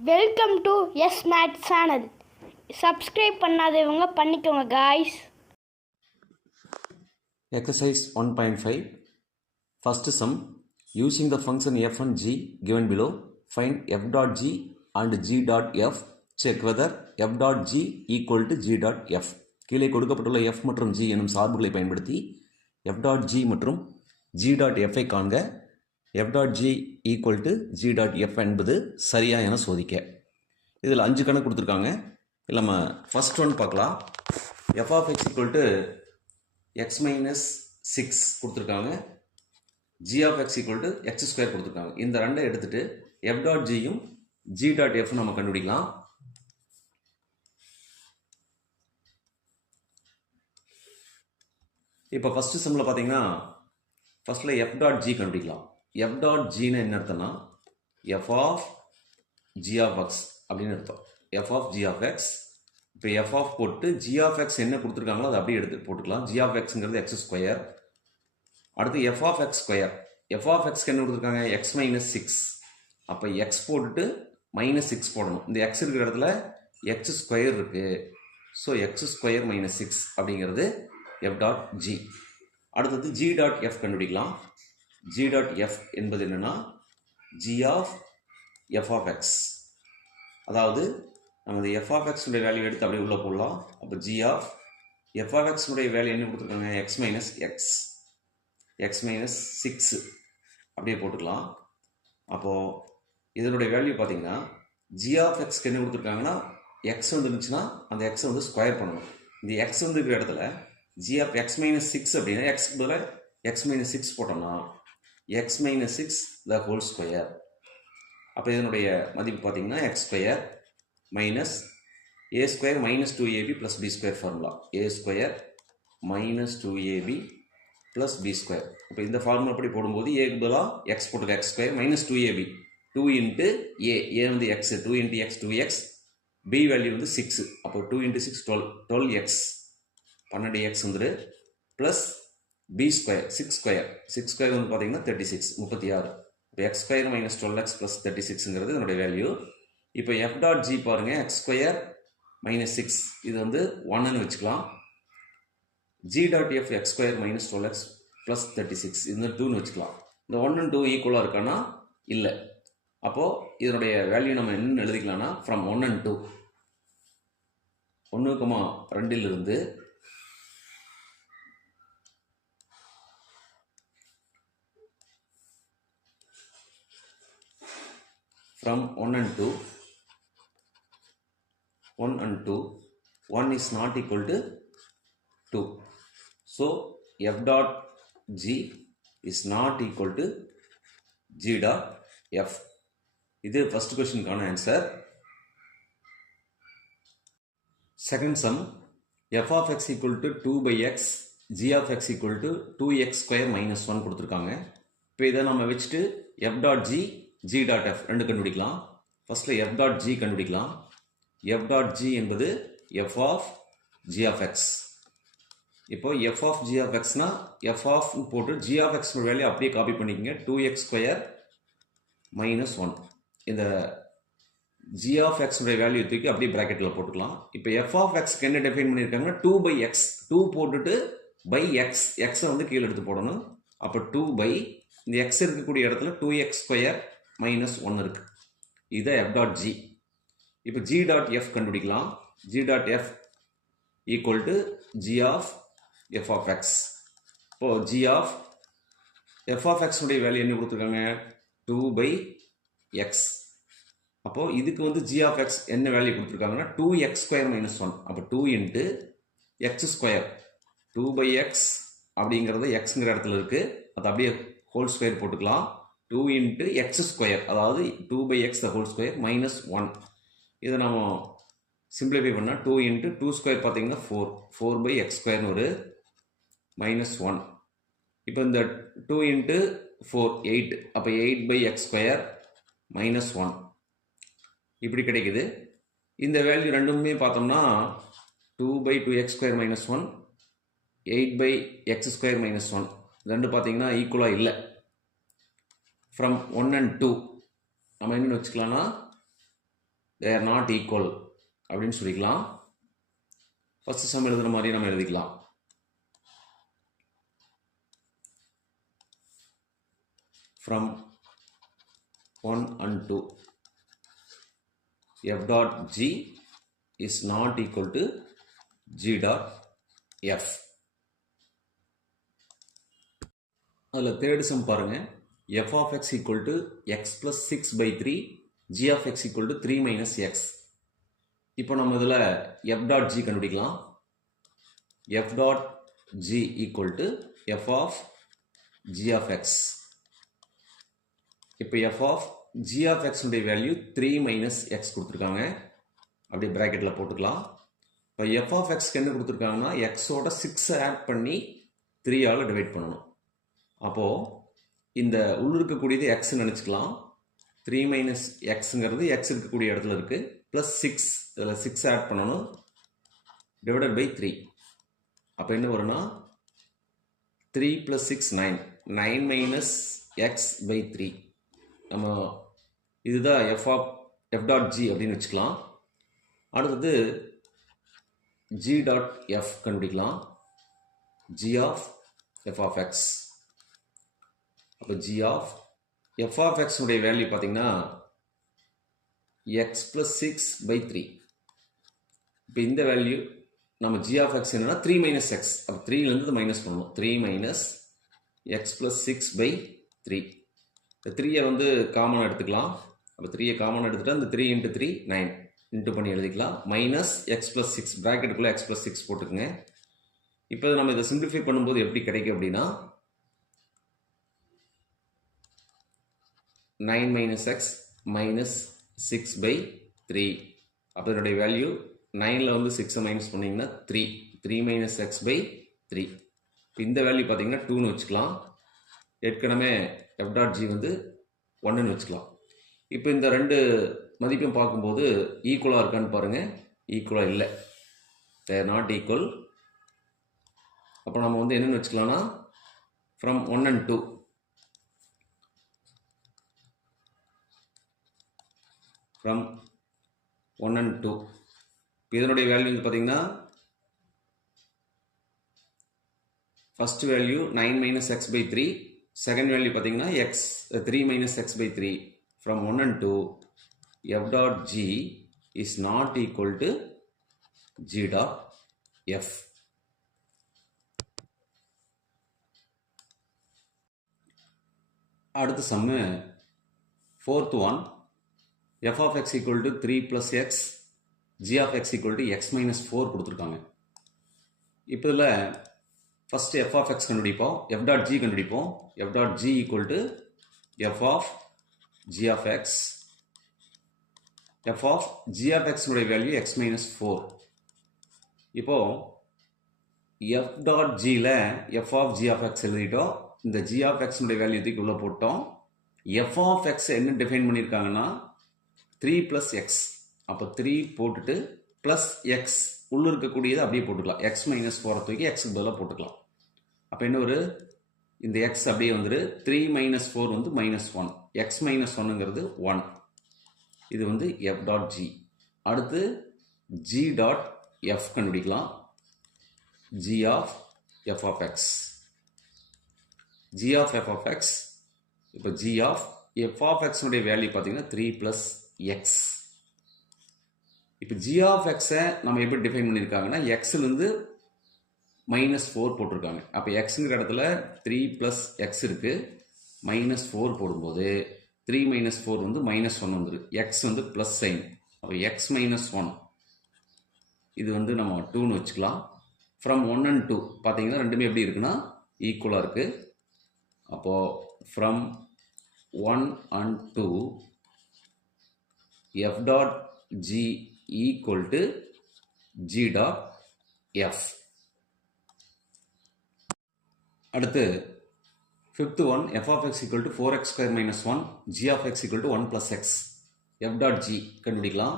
Welcome to S mat channel subscribe பண்ணாதவங்க பண்ணிக்கோங்க guys exercise one point five first sum using the function f and g given below find f dot g and g dot f check whether f dot g equal to g dot f கீழே கொடுக்கப்பட்டுள்ள F மற்றும் G எனும் சார்புகளை பயன்படுத்தி F dot G மற்றும் G dot எஃப்ஐ காண்க f dot g equal to g dot f என்பது சரியா என சோதிக்க. இதில் அஞ்சு கணக்கு கொடுத்துருக்காங்க. இதில் நம்ம ஃபர்ஸ்ட் ஒன் பார்க்கலாம். F of x equal to x minus six கொடுத்துருக்காங்க. G of x equal to x square கொடுத்துருக்காங்க. இந்த ரெண்டை எடுத்துகிட்டு எஃப் டாட் ஜியும் ஜி டாட் எஃப் நம்ம கண்டுபிடிக்கலாம். இப்போ ஃபஸ்ட்டு செம்மில் பார்த்தீங்கன்னா ஃபஸ்ட்டில் எஃப் டாட் ஜி கண்டுபிடிக்கலாம். எஃப் டாட் ஜின்னு என்ன அர்த்தம்னா f of g of x அப்படின்னு அர்த்தம். F of g of x இப்போ எஃப் ஆஃப் போட்டு ஜி ஆஃப் எக்ஸ் என்ன கொடுத்துருக்காங்களோ அதை அப்படியே எடுத்து போட்டுக்கலாம். ஜி ஆஃப் எக்ஸுங்கிறது எக்ஸ் ஸ்கொயர் அடுத்து f of x square f of எக்ஸ்க்கு என்ன கொடுத்துருக்காங்க? எக்ஸ் மைனஸ் சிக்ஸ் அப்போ எக்ஸ் போட்டுட்டு மைனஸ் சிக்ஸ் போடணும். இந்த எக்ஸ் இருக்கிற இடத்துல எக்ஸ் ஸ்கொயர் இருக்குது so x square minus six அப்படிங்கிறது எஃப் டாட் ஜி அடுத்தது ஜி டாட் எஃப் கண்டுபிடிக்கலாம். ஜி டாட் எஃப் என்பது என்னென்னா g of f of x அதாவது நம்ம இந்த எஃப் ஆஃப் எக்ஸுடைய வேல்யூ எடுத்து அப்படியே உள்ளே போடலாம். அப்போ ஜி ஆஃப் எஃப் ஆஃப் எக்ஸுடைய வேல்யூ என்ன கொடுத்துருக்காங்க? X minus x x minus six அப்படியே போட்டுக்கலாம். அப்போது இதனுடைய வேல்யூ பார்த்தீங்கன்னா ஜி ஆஃப் எக்ஸ்க்கு என்ன கொடுத்துருக்காங்கன்னா எக்ஸ் வந்துருந்துச்சுன்னா அந்த எக்ஸை வந்து ஸ்கொயர் பண்ணணும். இந்த எக்ஸ் வந்து இருக்கிற இடத்துல g of x minus six அப்படின்னா எக்ஸ்க்கு பதிலாக எக்ஸ் மைனஸ் சிக்ஸ் போட்டோம்னா x minus six the whole square அப்போ இதனுடைய மதிப்பு பார்த்தீங்கன்னா x square minus a square minus two a b plus b square formula a square minus two a b plus b square இப்போ இந்த formula அப்படி போடும்போது ஏக்கு பதிலாக எக்ஸ் போட்டுக்க x square minus two a b two into a a வந்து x two into x two x b value வந்து six அப்போ two into six twelve twelve x பன்னெண்டு எக்ஸ் வந்துடு plus b square six square six square வந்து பார்த்தீங்கன்னா thirty six முப்பத்தி ஆறு. இப்போ x square minus twelve x plus thirty சிக்ஸுங்கிறது என்னுடைய வேல்யூ இப்போ எஃப் டாட் ஜி பாருங்கள் எக்ஸ் ஸ்கொயர் மைனஸ் சிக்ஸ் இது வந்து ஒன்னு வச்சுக்கலாம். G dot f x square minus twelve x plus thirty six இது டூன்னு வச்சுக்கலாம். இந்த ஒன் அண்ட் டூ ஈக்குவலாக இருக்கான்னா இல்லை. அப்போது இதனுடைய வேல்யூ நம்ம என்ன எழுதிக்கலாம்னா ஃப்ரம் ஒன் அண்ட் டூ ஒன்று கமா ரெண்டிலிருந்து from 1 and 2 1 and 2 1 is not equal to 2 so f dot g is not equal to g dot f. இது first கொஸ்டினுக்கான answer second sum f of x equal to two by x g of x equal to two x square minus one கொடுத்துருக்காங்க. இப்போ இதை நம்ம வச்சுட்டு f dot g g dot f ரெண்டு கண்டுபிடிக்கலாம். ஃபர்ஸ்ட்ல f dot G கண்டுபிடிக்கலாம். F dot G என்பது f of g of x இப்போ எஃப் ஆஃப் ஜி ஆஃப் எக்ஸ்னா எஃப் ஆஃப் போட்டு ஜி ஆஃப் எக்ஸ் வேலையை அப்படியே காப்பி பண்ணிக்கோங்க. Two x square minus one இந்த ஜி ஆஃப் எக்ஸுடைய வேல்யூ தூக்கி அப்படியே ப்ராக்கெட்டில் போட்டுக்கலாம். இப்போ எஃப் ஆஃப் எக்ஸ்க்கு என்ன டிஃபைன் பண்ணியிருக்காங்கன்னா டூ பை எக்ஸ் டூ போட்டுட்டு பை எக்ஸ் எக்ஸை வந்து கீழே எடுத்து போடணும். அப்போ டூ பை இந்த எக்ஸ் இருக்கக்கூடிய இடத்துல two x square minus one இருக்கு. இதை எஃப் டாட் ஜி இப்போ ஜி டாட் எஃப் கண்டுபிடிக்கலாம். G dot f equal to g of f of x இப்போ ஜி ஆஃப் எஃப் ஆஃப் எக்ஸுடைய வேல்யூ என்ன கொடுத்துருக்காங்க? டூ பை எக்ஸ் அப்போது இதுக்கு வந்து ஜி ஆஃப் எக்ஸ் என்ன வேல்யூ கொடுத்துருக்காங்கன்னா two x square minus one அப்போ two into x square two by x அப்படிங்கிறது எக்ஸுங்கிற இடத்துல இருக்குது அது அப்படியே ஹோல் ஸ்கொயர் போட்டுக்கலாம். டூ இன்ட்டு எக்ஸ் ஸ்கொயர் அதாவது two by x the whole square minus one இதை நம்ம சிம்பிளிஃபை பண்ணால் டூ இன்ட்டு டூ ஸ்கொயர் பார்த்தீங்கன்னா ஃபோர் ஃபோர் பை எக்ஸ் ஸ்கொயர்னு ஒரு மைனஸ் ஒன் இப்போ இந்த டூ இன்ட்டு ஃபோர் எயிட் அப்போ eight by x square minus one இப்படி கிடைக்குது. இந்த வேல்யூ ரெண்டுமே பார்த்தோம்னா two by two x square minus one eight by x square minus one ரெண்டு பார்த்தீங்கன்னா ஈக்குவலாக இல்லை. ஃப்ரம் ஒன் அண்ட் டூ நம்ம என்னென்னு வச்சுக்கலாம்னா தே ஆர் நாட் ஈக்குவல் அப்படின்னு சொல்லிக்கலாம். ஃபஸ்ட்டு சம் எழுதுகிற மாதிரி நம்ம எழுதிக்கலாம். From one and two f dot g is not equal to g dot f அதில் தேர்ட் சம் பாருங்கள் f of x equal to x plus 6 by 3 g of x equal to 3 minus x. இப்போ நம்ம இதில் F dot G கண்டுபிடிக்கலாம். F dot g equal to f of g of x. இப்போ F of G of எக்ஸுடைய value three minus X கொடுத்துருக்காங்க. அப்படியே ப்ராக்கெட்டில் போட்டுக்கலாம். இப்போ எஃப் ஆஃப் எக்ஸ்க்கு என்ன கொடுத்துருக்காங்கன்னா எக்ஸோட சிக்ஸை ஆட் பண்ணி த்ரீயால் டிவைட் பண்ணணும். அப்போது இந்த உள்ள இருக்கக்கூடியது நினச்சிக்கலாம். த்ரீ மைனஸ் எக்ஸுங்கிறது எக்ஸ் இருக்கக்கூடிய இடத்துல இருக்குது ப்ளஸ் சிக்ஸ் இதில் சிக்ஸ் ஆட் பண்ணணும். டிவைடட் பை த்ரீ அப்போ என்ன வரும்னா three plus six nine nine minus x by three நம்ம இதுதான் f of f dot g அப்படின்னு வச்சுக்கலாம். அடுத்தது ஜி டாட் எஃப் கண்டுபிடிக்கலாம். G of f of x அப்போ ஜி ஆஃப் எஃப் ஆஃப் எக்ஸுடைய வேல்யூ பார்த்தீங்கன்னா x plus six by three இப்போ இந்த வேல்யூ நம்ம ஜி ஆஃப் எக்ஸ் என்னன்னா த்ரீ மைனஸ் எக்ஸ் அப்போ த்ரீலேருந்து மைனஸ் பண்ணணும். Three minus x plus six by three இந்த த்ரீயை வந்து காமனாக எடுத்துக்கலாம். அப்போ த்ரீயை காமன் எடுத்துகிட்டு அந்த three into three nine into பண்ணி எழுதிக்கலாம். மைனஸ் எக்ஸ் ப்ளஸ் சிக்ஸ் ப்ராக்கெட்டுக்குள்ளே எக்ஸ் ப்ளஸ் சிக்ஸ் போட்டுக்குங்க. இப்போ நம்ம இதை சிம்பிளிஃபை பண்ணும்போது எப்படி கிடைக்கும் அப்படின்னா nine minus x minus six by three அப்போ இதனுடைய வேல்யூ நைனில் வந்து சிக்ஸை மைனஸ் பண்ணிங்கன்னா three three minus x by three இப்போ இந்த வேல்யூ பார்த்தீங்கன்னா டூன்னு வச்சுக்கலாம். ஏற்கனவே எஃப் டாட் ஜி வந்து ஒன்றுன்னு வச்சுக்கலாம். இப்போ இந்த ரெண்டு மதிப்பையும் பார்க்கும்போது ஈக்குவலாக இருக்கான்னு பாருங்கள் ஈக்குவலாக இல்லை. தேர் நாட் ஈக்குவல் அப்போ நம்ம வந்து என்னென்னு வச்சுக்கலாம்னா from one and two from one and two இதனுடைய வேல்யூ வந்து பார்த்தீங்கன்னா first value nine minus x by three second value பார்த்தீங்கன்னா x three minus x by three from one and two f dot g is not equal to g dot f அடுத்த sum fourth one f of x equal to three plus x g of x equal to x minus four கொடுத்துருக்காங்க. இப்போ இதில் first F of X கண்டுபிடிப்போம் F dot G கண்டுபிடிப்போம். F dot g equal to f of g of x f of g of எக்ஸ்னுடைய value X minus four இப்போது F dot ஜியில் f of g of x எழுதிட்டோம். இந்த G of எக்ஸ்னுடைய value தூக்கி உள்ளே போட்டோம். F of X என்ன define பண்ணியிருக்காங்கன்னா three plus X அப்போ த்ரீ போட்டுட்டு ப்ளஸ் எக்ஸ் உள்ளே இருக்கக்கூடியதை அப்படியே போட்டுக்கலாம். எக்ஸ் மைனஸ் ஃபோரை தூக்கி எக்ஸுக்கு பதிலாக போட்டுக்கலாம். அப்போ என்ன ஒரு இந்த எக்ஸ் அப்படியே வந்துரு. த்ரீ மைனஸ் ஃபோர் வந்து மைனஸ் ஒன் எக்ஸ் மைனஸ் ஒன்னுங்கிறது ஒன் இது வந்து எஃப் டாட் ஜி அடுத்து ஜி டாட் எஃப் கண்டுபிடிக்கலாம். G of f of x g of f of x இப்போ ஜி ஆஃப் எஃப் ஆஃப் எக்ஸ்னுடைய வேல்யூ பார்த்தீங்கன்னா த்ரீ ப்ளஸ் எக்ஸ் இப்போ ஜி ஆஃப் எக்ஸை நம்ம எப்படி டிஃபைன் பண்ணியிருக்காங்கன்னா எக்ஸ்லேருந்து மைனஸ் ஃபோர் போட்டிருக்காங்க. அப்போ எக்ஸுங்கிற இடத்துல த்ரீ ப்ளஸ் எக்ஸ் இருக்குது மைனஸ் ஃபோர் போடும்போது த்ரீ மைனஸ் ஃபோர் வந்து மைனஸ் ஒன் வந்துரு. எக்ஸ் வந்து ப்ளஸ் சைன் அப்போ எக்ஸ் மைனஸ் ஒன் இது வந்து நம்ம டூன்னு வச்சுக்கலாம். ஃப்ரம் ஒன் அண்ட் டூ பார்த்தீங்கன்னா ரெண்டுமே எப்படி இருக்குன்னா ஈக்குவலாக இருக்குது அப்போது from one and two f dot g equal to g dot f அடுத்து fifth one f of x equal to four x square minus one g of x equal to one plus x f dot g கண்டுபிடிக்கலாம்.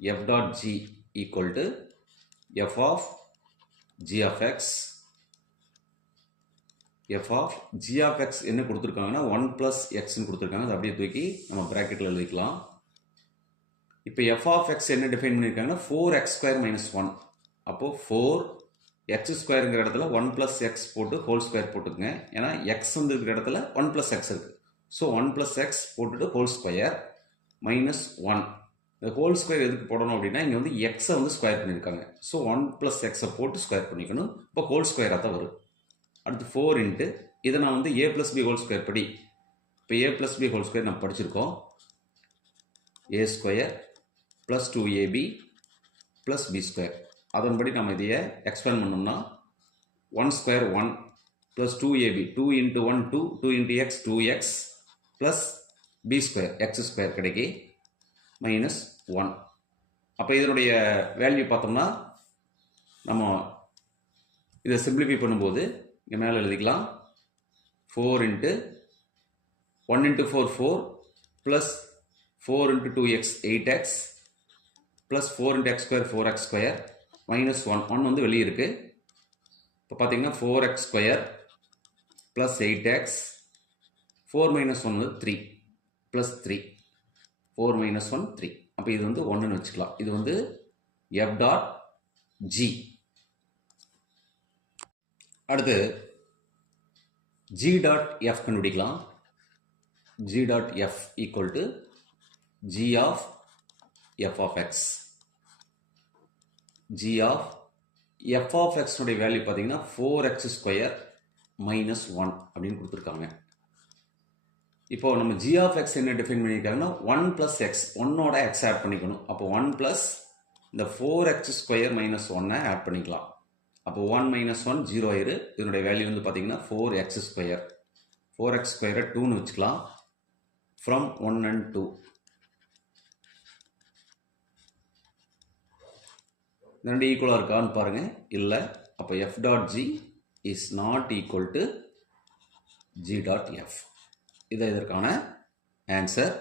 F dot g equal to f of g of x f of g of x என்ன கொடுத்துருக்காங்கன்னா one plus எக்ஸ்ன்னு கொடுத்துருக்காங்க. அதை அப்படியே தூக்கி நம்ம ப்ராக்கெட்டில் எழுதிக்கலாம். இப்போ எஃப் ஆஃப் எக்ஸ் என்ன டிஃபைன் பண்ணியிருக்காங்கன்னா four x square minus one அப்போது ஃபோர் எக்ஸ் ஸ்கொயருங்கிற இடத்துல ஒன் ப்ளஸ் எக்ஸ் போட்டு ஹோல் ஸ்கொயர் போட்டுக்குங்க. ஏன்னா எக்ஸ் வந்து இருக்கிற இடத்துல ஒன் ப்ளஸ் எக்ஸ் இருக்குது ஸோ ஒன் ப்ளஸ் எக்ஸ் போட்டுட்டு ஹோல் ஸ்கொயர் மைனஸ் ஒன் இந்த ஹோல் ஸ்கொயர் எதுக்கு போடணும் அப்படின்னா இங்கே வந்து எக்ஸை வந்து ஸ்கொயர் பண்ணியிருக்காங்க. ஸோ ஒன் ப்ளஸ் எக்ஸை போட்டு ஸ்கொயர் பண்ணிக்கணும். இப்போ ஹோல் ஸ்கொயராக தான் வரும். அடுத்து ஃபோர் இன்ட்டு இதை நான் வந்து a plus b whole square படி. இப்போ a plus b whole square நம்ம படிச்சிருக்கோம். A square plus two ab plus b square அதன்படி நம்ம இதையே எக்ஸ்பேண்ட் பண்ணோம்னா one square one plus two ab two into one two two into x two x plus b square x square கிடைக்கி minus one அப்போ இதனுடைய value பார்த்தோம்னா நம்ம இதை simplify பண்ணும்போது இங்கே மேலே எழுதிக்கலாம். Four into one into four four plus four into two x eight x plus four into x square four x square minus one one வந்து வெளியே இருக்குது இப்போ பார்த்தீங்கன்னா four x square plus eight x four minus one வந்து three plus three four minus one three அப்போ இது வந்து ஒன்றுன்னு வச்சுக்கலாம். இது வந்து எஃப் டாட் ஜி அடுத்து ஜி டாட் எஃப் கண்டுபிடிக்கலாம். G dot f equal to g of f of x g of f of எக்ஸ்னுடைய value பார்த்தீங்கன்னா four x square minus one அப்படின்னு கொடுத்துருக்காங்க. இப்போ நம்ம ஜி ஆஃப் எக்ஸ் என்ன டிஃபைன் பண்ணியிருக்காங்கன்னா ஒன் ப்ளஸ் எக்ஸ் ஒன்னோட எக்ஸ் ஆட் பண்ணிக்கணும். அப்போ ஒன் ப்ளஸ் இந்த ஃபோர் எக்ஸ் ஸ்கொயர் மைனஸ் ஒன்னை ஆட் பண்ணிக்கலாம். அப்போ ஒன் மைனஸ் ஒன் ஜீரோ ஆயிரு. இதனுடைய வேல்யூ வந்து பார்த்தீங்கன்னா four x square four x ஸ்கொயரை டூன்னு வச்சுக்கலாம். ஃப்ரம் ஒன் அண்ட் டூ ரெண்டு ஈக்குவலாக இருக்கான்னு பாருங்கள் இல்லை அப்போ f dot g is not equal to g dot f இது இதற்கான ஆன்சர்